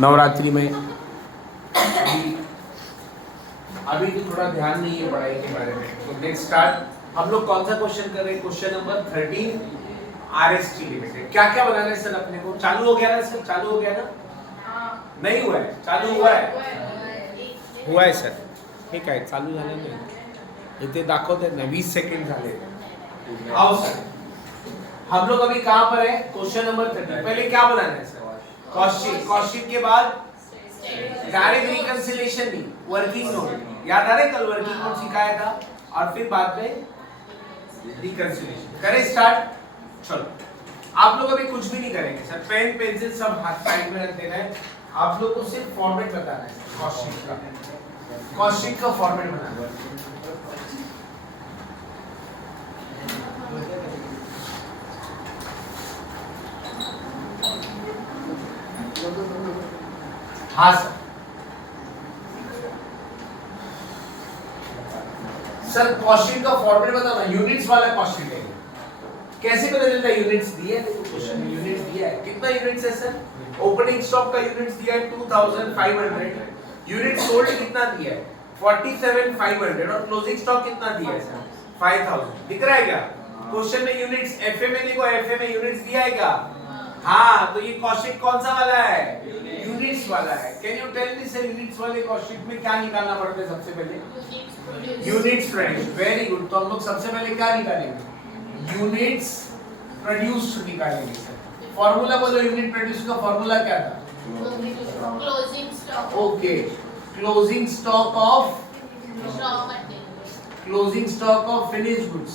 नवरात्रि में अभी तो थोड़ा ध्यान नहीं है पढ़ाई के बारे में, तो नेक्स्ट स्टार्ट। हम लोग कौन सा क्वेश्चन कर रहे हैं? Question number 13, RST limited. क्या क्या बनाना है सर अपने को? चालू हो गया ना सर? चालू हो गया ना? नहीं हुआ है? चालू हुआ है? हुआ है सर, ठीक आहे, चालू झालं नाही, इथे दाखवत ना 20 सेकंड झाले। आओ सर, हम लोग अभी कहाँ पर है? Question number 13। पहले क्या बनाना है सर? कॉस्ट। कॉस्ट के बाद डायरेक्ट रिकंसिलिएशन नहीं, वर्किंग नोट। याद आ रहा है? कल वर्किंग नोट सिखाया था, और फिर बाद में रिकंसिलिएशन। करें स्टार्ट? चलो, आप लोग अभी कुछ भी नहीं करेंगे सर, पेन पेंसिल सब हाथ साइड में रख देना है। आप लोग को सिर्फ फॉर्मेट बताना है कॉस्ट शीट का। कॉस्ट शीट का फॉर्मेट बनाना है। हाँ सर, कॉस्ट शीट का फॉर्मेट बताना। यूनिट्स वाला कॉस्ट शीट है। कैसे पता चलता है? यूनिट्स दिए हैं, देखो क्वेश्चन में यूनिट्स दिया है। कितना यूनिट्स है सर? ओपनिंग स्टॉक का यूनिट्स दिया है 2500। यूनिट सोल्ड कितना दिया है? 47500। और क्लोजिंग स्टॉक कितना दिया है सर? 5000। दिख रहा है क्या? क्वेश्चन में यूनिट्स एफए में देखो, एफए में यूनिट्स दिया है क्या? हाँ, तो ये कॉस्ट शीट कौन सा वाला है? यूनिट्स वाला है। Can you tell me sir, units वाले कॉस्ट शीट में क्या निकालना पड़ता है सबसे पहले? Units produced. Very good. तो हम लोग सबसे पहले क्या निकालेंगे? यूनिट्स प्रोड्यूस्ड निकालेंगे सर। फॉर्मूला बोलो, यूनिट प्रोड्यूस्ड का फॉर्मूला क्या था? Closing stock. Okay, closing stock of finished goods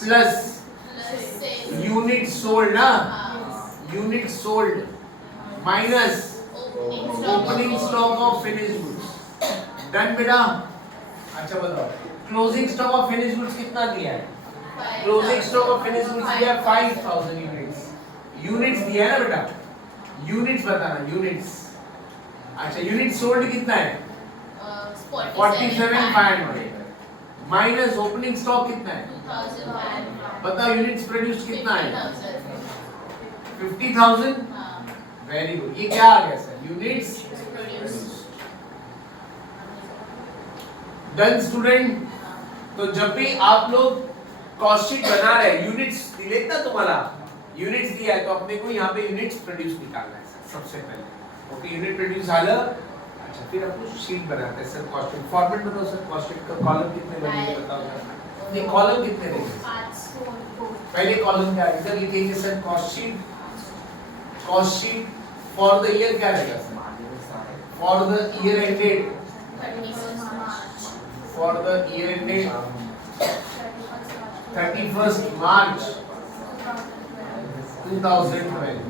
plus unit sold ना, unit sold minus opening stock of finished goods. Done बेटा? अच्छा बताओ, closing stock of finished goods कितना दिया है? Closing stock of finished goods दिया है 5000 यूनिट्स। यूनिट्स दिया है ना बेटा? यूनिट्स बताना, यूनिट्स। अच्छा, यूनिट सोल्ड कितना है? 47500 माइनस ओपनिंग स्टॉक कितना है? 2500। बताओ, यूनिट्स प्रोड्यूस्ड कितना है? 50000। Very good. ये क्या आ गया sir? Units produced. Done student? तो जब भी आप लोग कॉस्ट शीट बना रहे हैं, यूनिट्स दिले ना तुम्हाला, यूनिट्स दिया है, तो अपने को यहाँ पे यूनिट्स प्रोड्यूस निकालना है सर सबसे पहले। ओके, यूनिट प्रोड्यूस झालं। अच्छा, फिर अपन शीट बनाते हैं सर। कॉस्ट शीट फॉर्मेट बताओ सर। कॉस्ट शीट का कॉलम कितने लगेंगे बताओ सर? ये कॉलम कितने लगेंगे? 5 पहले कॉलम क्या इधर लिखेंगे sir? Cost sheet. Cost sheet for the year क्या रहेगा sir? For the year ended, for the year ended 31st March 2012।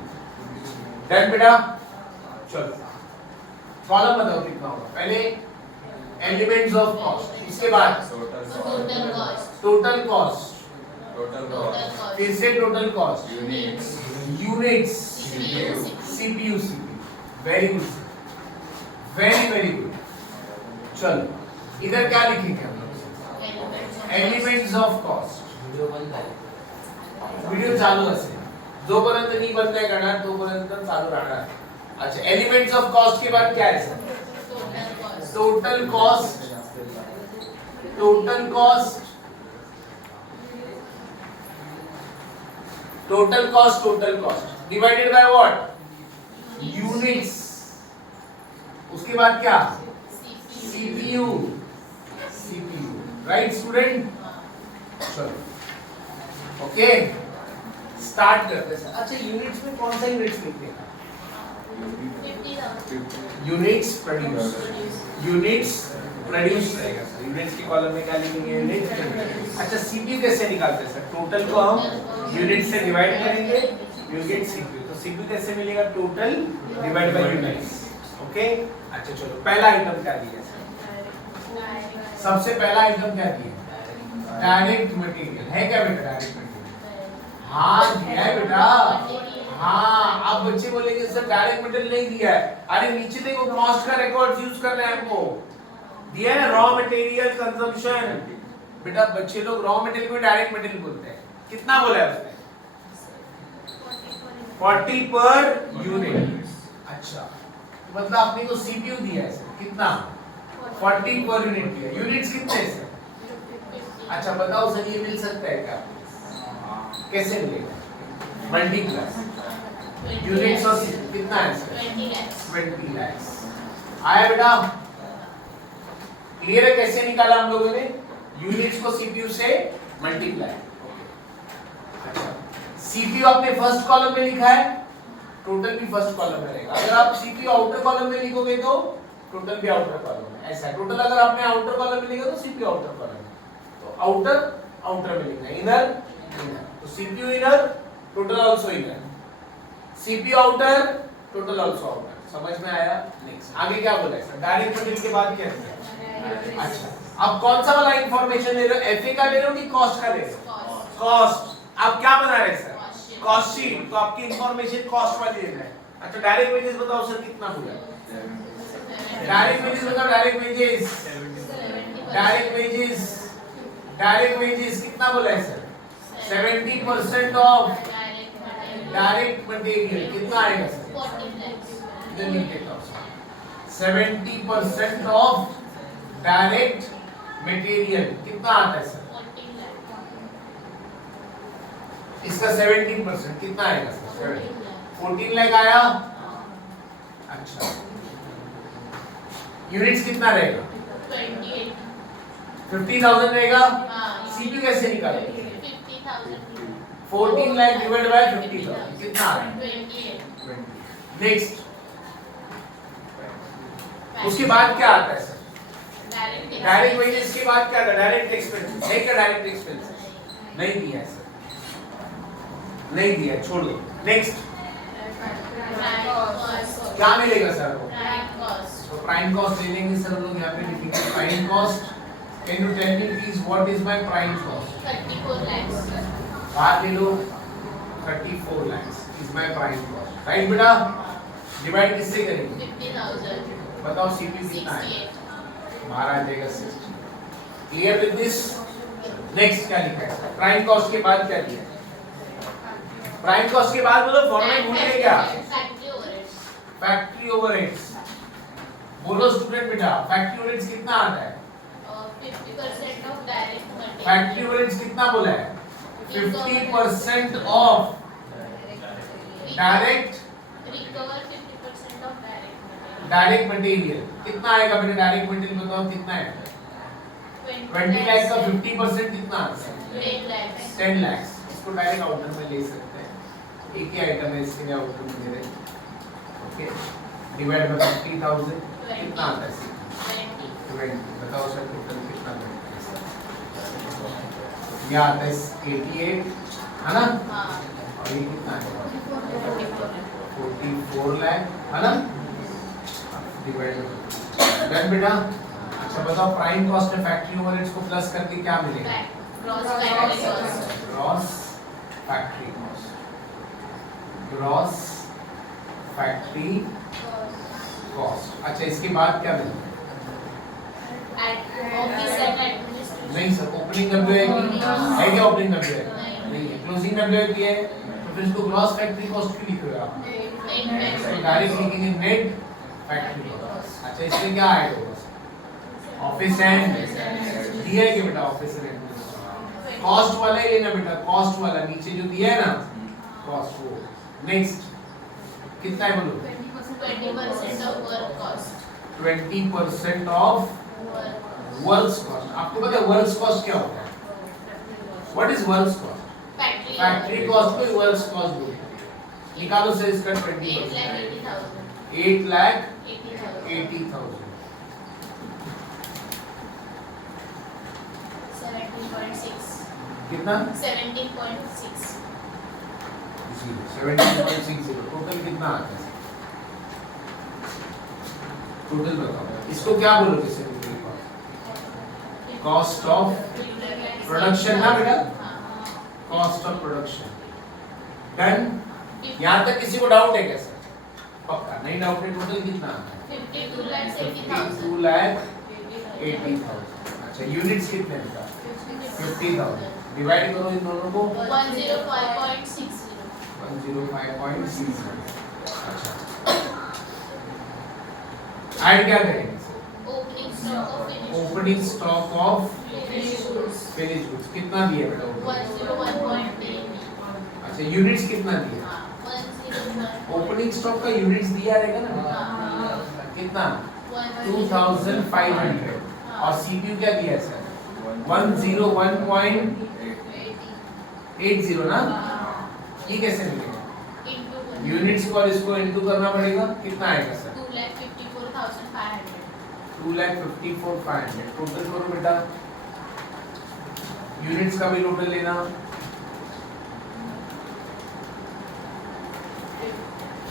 Done बेटा? चलो, कॉलम बताओ कितना होगा। पहले एलिमेंट्स ऑफ कॉस्ट, इसके बाद टोटल कॉस्ट, फिर से total cost, units, CPU. Very good, very very good. चलो, इधर क्या लिखेंगे हम लोग? Elements of cost. व्हिडिओ चालू असेल, जोपर्यंत नाही बंद नाही करणार तोपर्यंत चालू राहणार। अच्छा, एलिमेंट्स ऑफ कॉस्ट के बाद क्या है sir? Total cost, total cost, total cost, total cost divided by what? Units. उसके बाद क्या? CPU, CPU. Right student? चलो, ओके, स्टार्ट करते हैं। अच्छा, यूनिट्स में कौन सा यूनिट्स लिखते हैं? Units produced. यूनिट्स प्रोड्यूस्ड रहेगा सर। यूनिट्स के कॉलम में क्या लिखेंगे? यूनिट्स। अच्छा, सीपीयू कैसे निकालते हैं सर? टोटल को हम यूनिट से डिवाइड करेंगे, यू गेट सीपीयू। तो सीपीयू कैसे मिलेगा? Total divide by units. Okay, अच्छा चलो, पहला आइटम क्या दिया सर? सबसे पहला आइटम क्या दिया? Direct material. है क्या बेटा डायरेक्ट मटेरियल? हाँ दिया है बेटा। हाँ, अब बच्चे बोलेंगे सर डायरेक्ट मटेरियल नहीं दिया है। अरे नीचे देखो, कॉस्ट का रिकॉर्ड्स यूज कर रहे हैं हमको। दिया है रॉ मटेरियल कंजम्पशन। बेटा बच्चे लोग रॉ मटेरियल को डायरेक्ट मटेरियल बोलते हैं। कितना बोला है उसने? 40 पर यूनिट। अच्छा, मतलब आपने को सीपीयू दिया है सर, कितना 40 पर यूनिट दिया। यूनिट्स कितने हैं सर? अच्छा बताओ सर, ये मिल सकता है क्या? कैसे मिलेगा? मल्टीप्लाई यूनिट्स और कितना है सर? 20 लाख। आया बेटा? क्लियर है कैसे निकाला हम लोगों ने? यूनिट्स को सीपीयू से मल्टीप्लाई। अच्छा, सीपीयू आपने फर्स्ट कॉलम में लिखा है, टोटल भी फर्स्ट कॉलम में रहेगा। अगर आप सीपीयू आउटर कॉलम में लिखोगे तो टोटल भी आउटर कॉलम में। ऐसा टोटल अगर आपने आउटर कॉलम में लिखा तो सीपीयू आउटर कॉलम में, तो आउटर आउटर में लिखना है, इनर इनर। तो CPU inner, total also inner, CPU outer, total also outer. समझ में आया? नेक्स्ट आगे क्या बोला है सर? डायरेक्ट मटेरियल के बाद क्या है? अच्छा, अब कौन सा वाला इंफॉर्मेशन ले रहे हो? एफए का ले रहे हो कि कॉस्ट का ले रहे हो? कॉस्ट। आप क्या बना रहे हैं सर? Cost sheet. तो आपकी इंफॉर्मेशन कॉस्ट वाली लेना है। अच्छा, डायरेक्ट वेजेस बताओ सर, कितना बोला? डायरेक्ट वेजेस बताओ। Direct wages, direct wages, direct wages कितना बोला है सर? 70% of direct material. कितना आएगा सर? 70% ऑफ डायरेक्ट मटेरियल कितना आता है सर? इसका 17% कितना आएगा सर? 14 लाख आया। अच्छा, यूनिट्स कितना रहेगा? 50,000 रहेगा। सीपीयू कैसे निकालेंगे? 14 लाख डिवाइड बाय 50,000 कितना आएगा? 20। नेक्स्ट, उसके बाद क्या आता है सर? डायरेक्ट वेजेस के बाद क्या आता है? डायरेक्ट एक्सपेंसेस है क्या? डायरेक्ट एक्सपेंसेस नहीं दिया है सर, नहीं दिया, छोड़ दो। नेक्स्ट, क्या मिलेगा सर को? तो प्राइम कॉस्ट ले लेंगे सर हम लोग। यहाँ पे लिखेंगे prime cost. Can you tell me please what is my prime cost? 34 lakhs. बात ले लो, 34 lakh is my prime cost. Right बेटा? डिवाइड किससे करेंगे? 50,000. बताओ सीपीयू कितना है? 68. हमारा आ जाएगा 60। Clear with this? नेक्स्ट क्या लिखा है? प्राइम कॉस्ट के बाद क्या लिखा है? प्राइम कॉस्ट के बाद बोलो, फॉर्मेट भूल गए क्या? Factory overheads. Factory overheads. बोलो स्टूडेंट बेटा, फैक्ट्री ओवरहेड्स कितना आता है? 50% of direct material. Factory overheads कितना बोला है? 50% of direct Recover 50% of direct material. Direct material. कितना आएगा बेटा? डायरेक्ट मटेरियल बताओ कितना है? 20 लाख का 50% कितना आता है? 10 lakhs. 10 लाख। इसको डायरेक्ट आउटर में ले सकते हैं, एक ही आइटम है इसके लिए आउटर में दे रहे हैं। ओके, डिवाइड बाय 50,000 कितना आता है? 20. 20। बताओ सर टोटल कितना बनता है सर? ये आता है 88 है ना? हाँ. और ये कितना है? 44 lakh. 44 लाख है ना? डिवाइड डन बेटा। अच्छा बताओ, प्राइम कॉस्ट में फैक्ट्री ओवरहेड्स को प्लस करके क्या मिलेगा? Gross factory cost. Gross factory cost, gross factory cost. अच्छा, इसके बाद क्या मिलेगा? Office and administration. नहीं सर, ओपनिंग डब्ल्यूआईपी है क्या? ओपनिंग डब्ल्यूआईपी नहीं है, क्लोजिंग डब्ल्यूआईपी है। तो फिर इसको ग्रॉस फैक्ट्री कॉस्ट क्यों लिख रहे हो आप? इसको डायरेक्ट लिखेंगे नेट फैक्ट्री कॉस्ट। अच्छा, इसमें क्या ऐड होगा? ऑफिस एंड दिया है कि बेटा? ऑफिस एंड कॉस्ट वाला ही लेना बेटा, कॉस्ट वाला नीचे जो दिया है ना, कॉस्ट वो। नेक्स्ट कितना है बोलो? 20% of work cost. 20% of works cost. आपको पता है वर्क्स कॉस्ट क्या होता है? What is works cost? Factory. Factory cost को वर्क्स कॉस्ट बोलते हैं। निकालो से इसका 20%। 8,80,000। 17.6. कितना? 17.6. 17.60। टोटल कितना आता है? टोटल बताओ, इसको क्या बोलोगे सर? कॉस्ट ऑफ प्रोडक्शन ना बेटा? Cost of production. डन? यहाँ तक किसी को डाउट है क्या सर? पक्का नहीं डाउट है? टोटल कितना आता है? 52 lakhs 80,000. 52 लाख 80,000। अच्छा, यूनिट्स कितने बेटा? 50,000। डिवाइड करो इन दोनों को। 105.60. 105.60। अच्छा, ऐड क्या करेंगे? Opening stock of opening finish stock of finish goods finish goods कितना दिया बेटा? 101.10. अच्छा, यूनिट्स कितना दिया? हाँ, 101. ओपनिंग स्टॉक का यूनिट्स दिया रहेगा ना? हाँ. कितना? 2500. 2500. और सीपीयू क्या दिया है सर? 101.80 ना? ये कैसे मिलेगा? यूनिट्स को और इसको इनटू करना पड़ेगा, कितना आएगा सर? 2,54,500. 2,54,500. टोटल करो बेटा, यूनिट्स का भी टोटल लेना।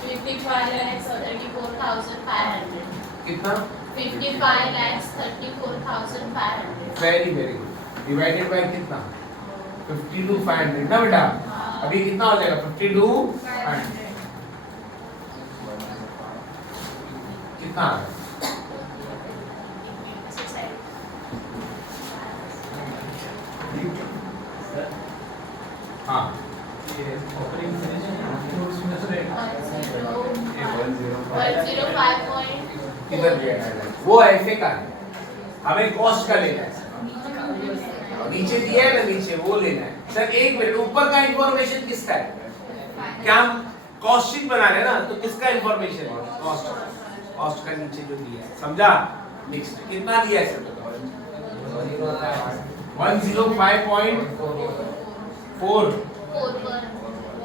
55,34,500. कितना? 55,34,500. Very very good. Divided by कितना? 52,500 ना बेटा? अभी कितना हो जाएगा? 52,500 कितना आ गया? हाँ, किधर दिया है? वो ऐसे का है, हमें कॉस्ट का लेना है। नीचे दिया है ना, नीचे वो लेना है सर। एक मिनट, ऊपर का इंफॉर्मेशन किसका है? क्या हम कॉस्ट शीट बना रहे हैं ना, तो किसका इंफॉर्मेशन है? कॉस्ट। कॉस्ट का नीचे जो दिया है, समझा? नेक्स्ट कितना दिया है सर? 105.4।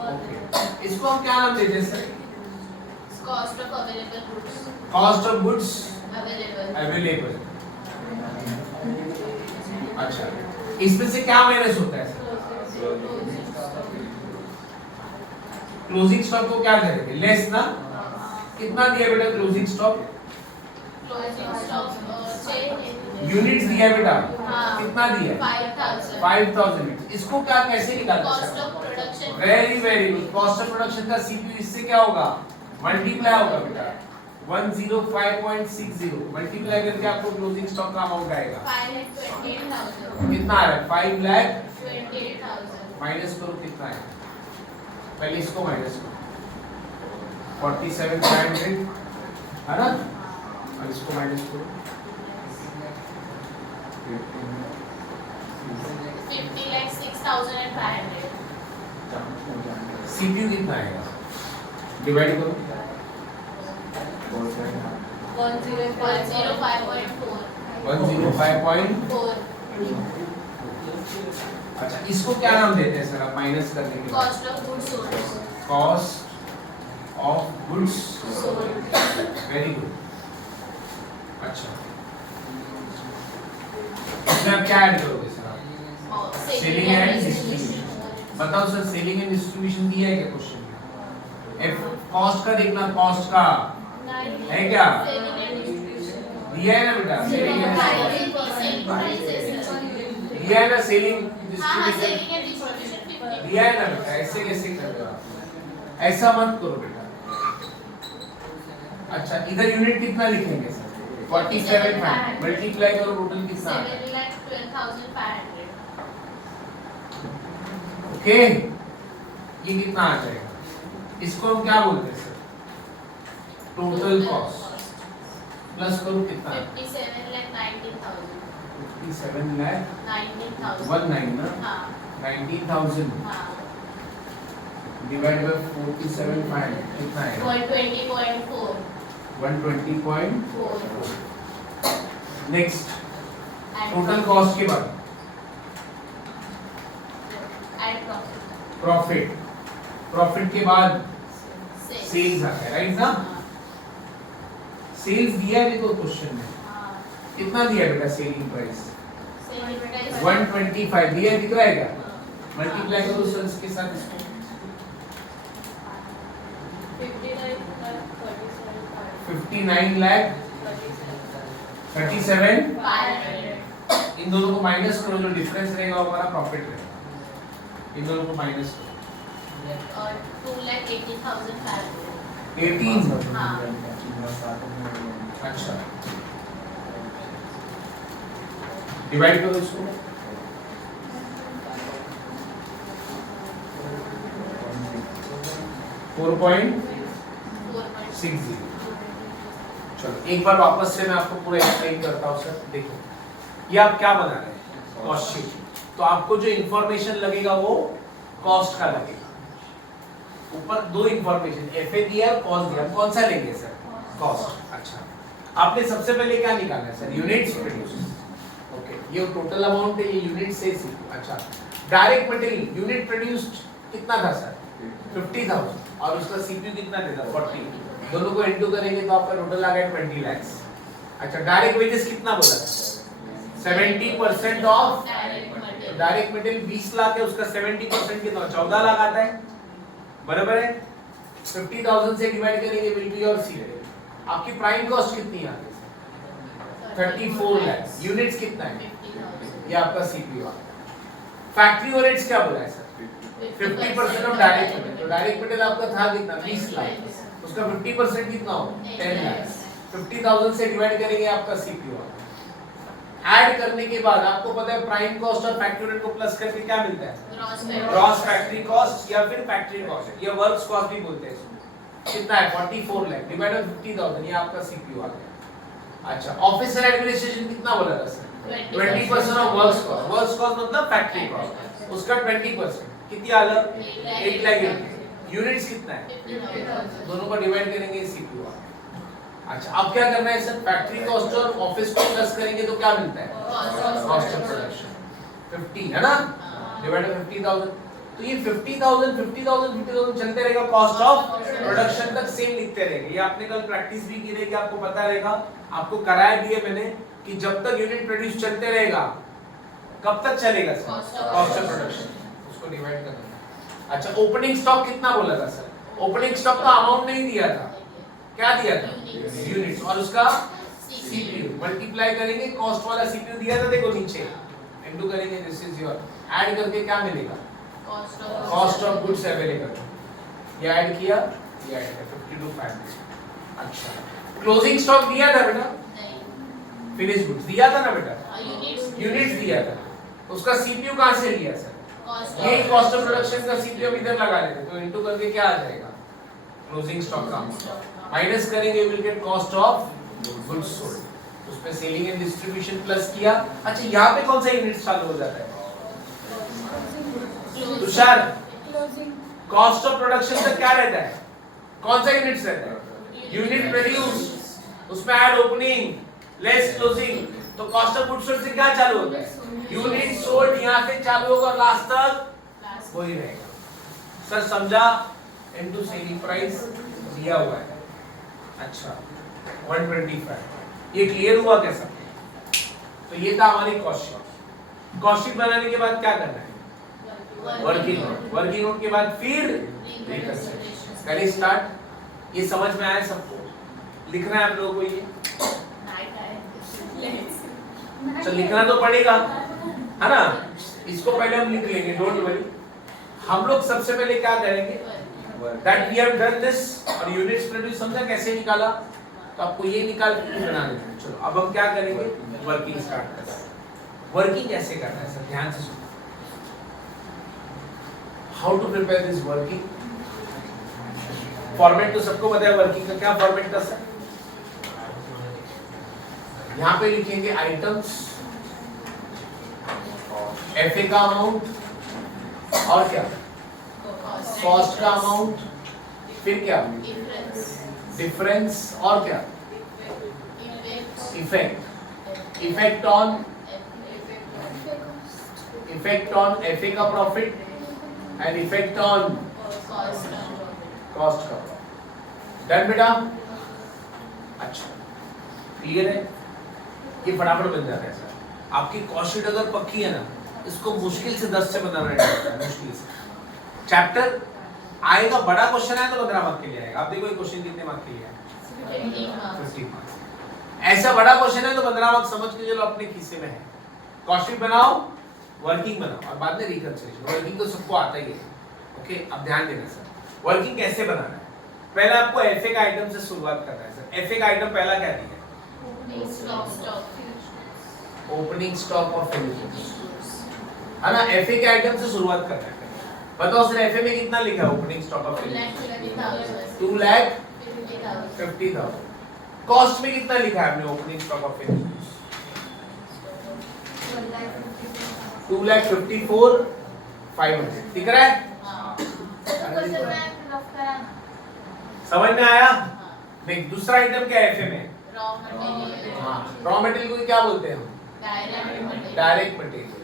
ओके, इसको हम क्या नाम देते हैं sir? Cost of available goods. Cost of goods Available. Available. अच्छा, इसमें से क्या माइनस होता है सर? क्लोजिंग स्टॉक को क्या करेंगे? लेस ना? कितना दिया बेटा closing stock? Closing stock. Units दिया बेटा, हाँ. कितना दिया? 5,000. 5,000। इसको क्या कैसे निकालते Cost हैं? of production. Very very good. Cost of production का सीपीयू इससे क्या होगा? मल्टीप्लाई होगा बेटा। 105.60 मल्टीप्लाई करके आपको क्लोजिंग स्टॉक का अमाउंट आएगा। 5,28,000. कितना आ रहा है? 5,28,000 28,000. माइनस करो, कितना है? पहले इसको माइनस करो, 47,500 है ना? और इसको माइनस करो, 50,06,500. सीपीयू कितना आएगा? डिवाइड करो, 105.4. 105. अच्छा, इसको क्या नाम देते हैं सर आप माइनस करने के बाद? Cost of goods sold. Cost of goods Sold. Very good. अच्छा, इसमें आप क्या ऐड करोगे सर आप? Selling and distribution. बताओ सर, सेलिंग एंड डिस्ट्रीब्यूशन दिया है क्या क्वेश्चन में? एफ कॉस्ट का देखना, कॉस्ट का है क्या? दिया है ना बेटा? सेलिंग एंड दिया है ना? सेलिंग डिस्ट्रीब्यूशन दिया है ना बेटा? ऐसे कैसे कर रहे हो आप? ऐसा मत करो बेटा। अच्छा, इधर यूनिट कितना लिखेंगे सर? 47,500 मल्टीप्लाई करो, टोटल कितना आता है? 7,12,500. ओके, ये कितना आ जाएगा? इसको हम क्या बोलते हैं सर? Total cost. प्लस करो, कितना? 57,19,000. 57 लाख 19,000. 19 ना? हाँ. 19,000 हाँ. डिवाइड बाय 47,500 कितना है? 120.4. 120.4। नेक्स्ट, And टोटल कॉस्ट के बाद and profit. प्रॉफिट। प्रॉफिट के बाद Sales. सेल्स आता है, राइट ना? हाँ. सेल्स दिया है देखो क्वेश्चन में, हाँ. कितना दिया है बेटा सेलिंग प्राइस? Selling price. 125 दिया है, दिख रहा है क्या? मल्टीप्लाई करो सर इसके साथ इसको, 59 लाख 37। 500. इन दोनों को माइनस करो, जो डिफरेंस रहेगा वो हमारा प्रॉफिट रहेगा। इन दोनों को माइनस करो, और 2,80,500. 18। हाँ. अच्छा, डिवाइड करो इसको, 4.60। चलो एक बार वापस से मैं आपको पूरा एक्सप्लेन करता हूँ सर। देखो ये आप क्या बना रहे हैं, कॉस्ट शीट। तो आपको जो इंफॉर्मेशन लगेगा वो कॉस्ट का लगेगा। ऊपर दो इंफॉर्मेशन एफए दिया और कॉस्ट दिया, कौन सा लेंगे सर? कॉस्ट। अच्छा आपने सबसे पहले क्या निकाला है सर? Units produce. ओके ये टोटल अमाउंट है, ये यूनिट से सीपीयू। अच्छा डायरेक्ट मटेरियल यूनिट प्रोड्यूस्ड कितना था सर? 50,000 और उसका सीपीयू कितना देता? 40। दोनों को इनटू करेंगे तो आपका टोटल आ गया 20 लाख। अच्छा डायरेक्ट वेजेस कितना बोला था? 70% ऑफ डायरेक्ट मटेरियल 20 लाख है, उसका 70% कितना? 14 लाख आता है, बराबर है। 50,000 से डिवाइड करेंगे विल बी योर सीपीयू। आपकी प्राइम कॉस्ट कितनी आ गई? 34 लाख। यूनिट्स कितना है? ये आपका सीपीयू आ गया। फैक्ट्री ओवरहेड्स क्या बोला है सर? 50% of direct material. तो डायरेक्ट मटेरियल आपका था कितना? 20 लाख, उसका 50% कितना हो? 10 लाख। 50,000 से डिवाइड करेंगे आपका सीपीयू आ गया। ऐड करने के बाद आपको पता है प्राइम कॉस्ट और फैक्ट्री ओवरहेड को प्लस करके क्या मिलता है? ग्रॉस फैक्ट्री कॉस्ट या फिर फैक्ट्री कॉस्ट या वर्क्स कॉस्ट भी बोलते हैं इसको। कितना है? 44 लाख डिवाइड बाय 50,000, ये आपका सीपीयू आ गया। अच्छा ऑफिस एंड एडमिनिस्ट्रेशन कितना बोला था sir? 20% of works cost. Works cost मतलब फैक्ट्री कॉस्ट, उसका 20% कितनी आ गया? 1 लाख। यूनिट्स कितना है? दोनों को डिवाइड करेंगे सीपीयू आ गया। अच्छा अब क्या करना है सर? फैक्ट्री कॉस्ट और ऑफिस को प्लस करेंगे तो क्या मिलता है? कॉस्ट ऑफ प्रोडक्शन 50 है ना, डिवाइड बाय 50,000। तो ये 50,000 चलते रहेगा, कॉस्ट ऑफ प्रोडक्शन तक सेम लिखते रहेंगे। ये आपने कल प्रैक्टिस भी की रहेगी, आपको पता रहेगा, आपको कराया भी है मैंने कि जब तक यूनिट प्रोड्यूस चलते रहेगा कब तक चलेगा सर? कॉस्ट ऑफ प्रोडक्शन, उसको डिवाइड करना। अच्छा ओपनिंग स्टॉक कितना बोला था सर? ओपनिंग स्टॉक का अमाउंट नहीं दिया था, क्या दिया था? यूनिट्स, और उसका सीपीयू मल्टीप्लाई करेंगे, कॉस्ट वाला सीपीयू दिया था देखो नीचे, इनटू करेंगे, दिस इज योर, ऐड करके क्या मिलेगा? Cost of goods available. ये ऐड किया, ये ऐड किया 52,500। अच्छा क्लोजिंग स्टॉक दिया था बेटा? फिनिश गुड्स दिया था ना बेटा? यूनिट्स दिया था, उसका सीपीयू कहां से लिया सर? ये कॉस्ट ऑफ प्रोडक्शन का सीपीयू इधर लगा लेते, तो इनटू करके क्या आ जाएगा? क्लोजिंग स्टॉक का माइनस करेंगे, will get cost of goods sold. उसमें सेलिंग एंड डिस्ट्रीब्यूशन प्लस किया। अच्छा यहाँ पे कौन सा यूनिट चालू हो जाता है तुषार? कॉस्ट ऑफ प्रोडक्शन का क्या रहता है? कौन सा यूनिट रहता है? यूनिट प्रोड्यूस, उसमें ऐड ओपनिंग लेस क्लोजिंग, तो कॉस्ट ऑफ गुड्स सोल्ड से क्या चालू होता है? यूनिट सोल्ड यहाँ से चालू होगा, लास्ट तक वही रहेगा। सर समझा? इनटू सेलिंग प्राइस दिया हुआ है। अच्छा 125, ये क्लियर हुआ कैसा? तो ये था हमारी कॉस्ट शीट। कॉस्ट शीट बनाने के बाद क्या करना है? Working note. वर्किंग नोट के बाद फिर रिकंसिलिएशन। पहले स्टार्ट, ये समझ में आया सबको? लिखना है आप लोगों को ये? तो लिखना तो पड़ेगा है ना, इसको पहले हम लिख लेंगे, डोंट वरी। हम लोग सबसे पहले क्या करेंगे? That we have done this, और यूनिट्स प्रोड्यूस समझा कैसे निकाला, तो आपको ये निकाल के बना देना है। चलो अब हम क्या करेंगे? वर्किंग स्टार्ट करते हैं। वर्किंग कैसे करना है सर? ध्यान से सुनो। How to prepare this working? Format तो सबको पता है वर्किंग का, क्या फॉर्मेट था सर? यहाँ पे लिखेंगे आइटम्स, एफए का अमाउंट और क्या? कॉस्ट का अमाउंट, फिर क्या? डिफरेंस और क्या? इफेक्ट। इफेक्ट ऑन एफए का profit and effect on cost का। डन बेटा? अच्छा क्लियर है? ये फटाफट बन जाता है सर। आपकी कॉस्ट शीट अगर पक्की है ना, इसको मुश्किल से 10 से 15 मिनट लगता है, मुश्किल से। चैप्टर आएगा, बड़ा क्वेश्चन आया तो 15 मार्क के लिए आएगा। आप देखो ये क्वेश्चन कितने मार्क के लिए है? 50 मार्क। ऐसा बड़ा क्वेश्चन है तो 15 मार्क समझ के चलो अपने खीसे में है। कॉस्ट शीट बनाओ, वर्किंग बनाओ, और बाद में रिकंसिलिएशन। वर्किंग तो सबको आता ही है। ओके अब ध्यान देना सर, वर्किंग कैसे बनाना है? पहले आपको एफए का आइटम से शुरुआत करना है सर। एफए का आइटम पहला क्या दिया? ओपनिंग स्टॉक ऑफ फिनिश, है ना? एफए के आइटम से शुरुआत करना है। बताओ सर एफए में कितना लिखा है opening stock of finish? 2,50,000। Cost में कितना लिखा है आपने opening stock of finish goods? 2,54,500 दिख रहा है? हाँ। तो क्वेश्चन में रफ करा ना। समझ में आया? हाँ। नहीं, दूसरा आइटम क्या है एफए में? Raw material. हाँ, रॉ मटेरियल को क्या बोलते हैं हम? Direct material. Direct material.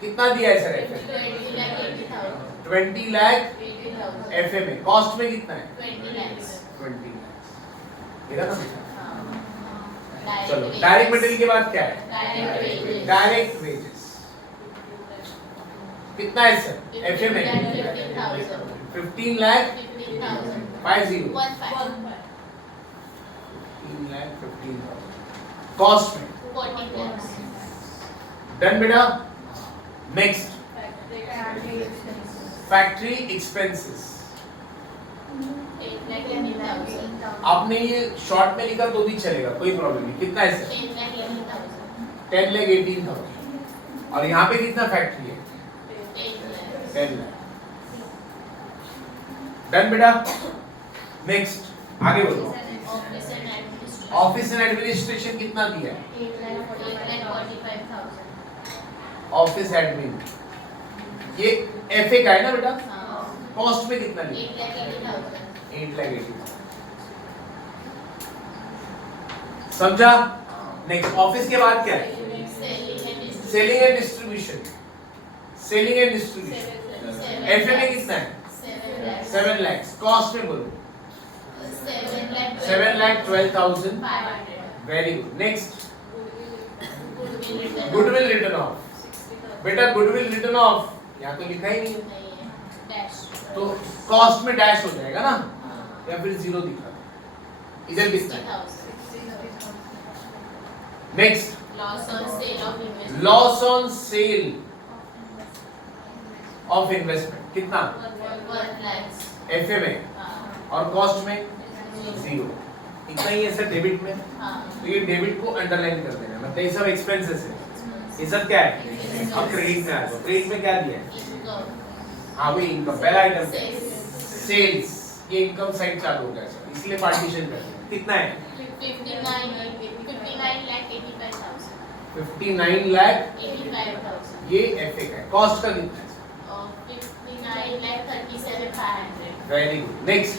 कितना दिया है सर एफए? 20,80,000। 20 लाख 80,000। एफए में। कॉस्ट में कितना है? 20 lakhs। 20 लाख। मेरा ना बेटा। हाँ। चलो, डायरेक्ट मटेरियल के बाद क्या है? Direct wages. डायरेक्ट वेजेस कितना है सर एफए में? 15,000। 15 लाख 15,000। 50 15,000। 15 लाख 15,000 कॉस्ट में 40 lakhs। डन बेटा। Next factory expenses. 8,80,000। आपने ये शॉर्ट में लिखा तो भी चलेगा, कोई प्रॉब्लम नहीं। कितना है सर? 10,80,000। 10,18,000 और यहाँ पे कितना फैक्ट्री है? 8 lakhs। 10 लाख। डन बेटा। नेक्स्ट आगे बोलो। Office and administration. Office and administration कितना दिया है? 8,45,000। ऑफिस एडमिन ये एफए का है ना बेटा? हाँ। कॉस्ट में कितना लिया? 8,80,000। 8,80,000 समझा? नेक्स्ट ऑफिस के बाद क्या है? Selling and distribution. Selling and distribution FA में कितना है? 7 लाख। कॉस्ट में बोलो। 7,12,000। 500। Very good. Next goodwill return of. बेटा गुडविल रिटर्न ऑफ यहाँ तो लिखा ही नहीं है, तो कॉस्ट में डैश हो जाएगा ना, या फिर जीरो दिखा इधर कितना है? Next loss on sale of investment कितना? 1 lakhs। एफए में और कॉस्ट में जीरो। इतना ही है सर डेबिट में। तो ये डेबिट को अंडरलाइन कर देना, मतलब ये सब एक्सपेंसेस है। ये सब क्या है? अब क्रेडिट में आ जाओ। क्रेडिट में क्या दिया है? हाँ वही इनकम, पहला आइटम सेल्स। ये इनकम साइड चालू हो गया सर, इसलिए पार्टीशन कर दिया। कितना है? 59 लाख 85,000। ये एफए का है। कॉस्ट का कितना है? 59,37,500। Very good. Next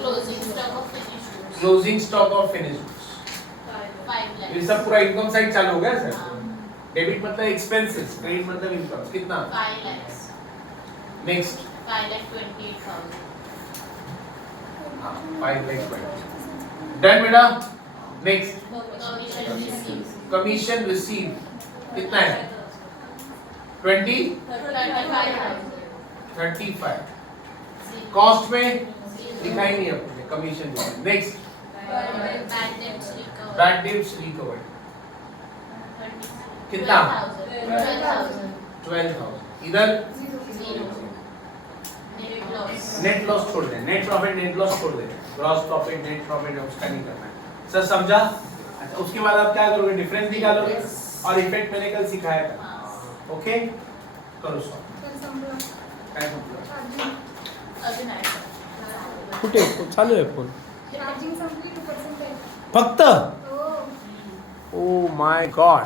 closing stock of finished goods. Closing stock of finished goods. 5 lakhs। ये सब पूरा इनकम साइड चालू हो गया सर। हाँ। डेबिट मतलब एक्सपेंसेस, क्रेडिट मतलब इनकम। कितना? 5 lakhs। नेक्स्ट 5,28,000। हाँ 5 लाख। डन बेटा। Next commission received. Commission receive कितना है? 20 35,000। 35। कॉस्ट में लिखा ही नहीं आपने commission. Next bad debts recovered. Bad debts recovered कितना? 12,000। 12,000। इधर Zero। Net loss। Net loss छोड़ दें, नेट प्रॉफिट नेट लॉस छोड़ दें, ग्रॉस प्रॉफिट नेट प्रॉफिट उसका नहीं करना है सर, समझा? अच्छा उसके बाद आप क्या करोगे? डिफरेंस निकालोगे और इफेक्ट मैंने कल सिखाया था। ओके करो सॉल्व। काय संपलं? अजून आहे सर। कुठे चालू आहे फोन चार्जिंग संपली 2% आहे. फक्त हो. Oh my God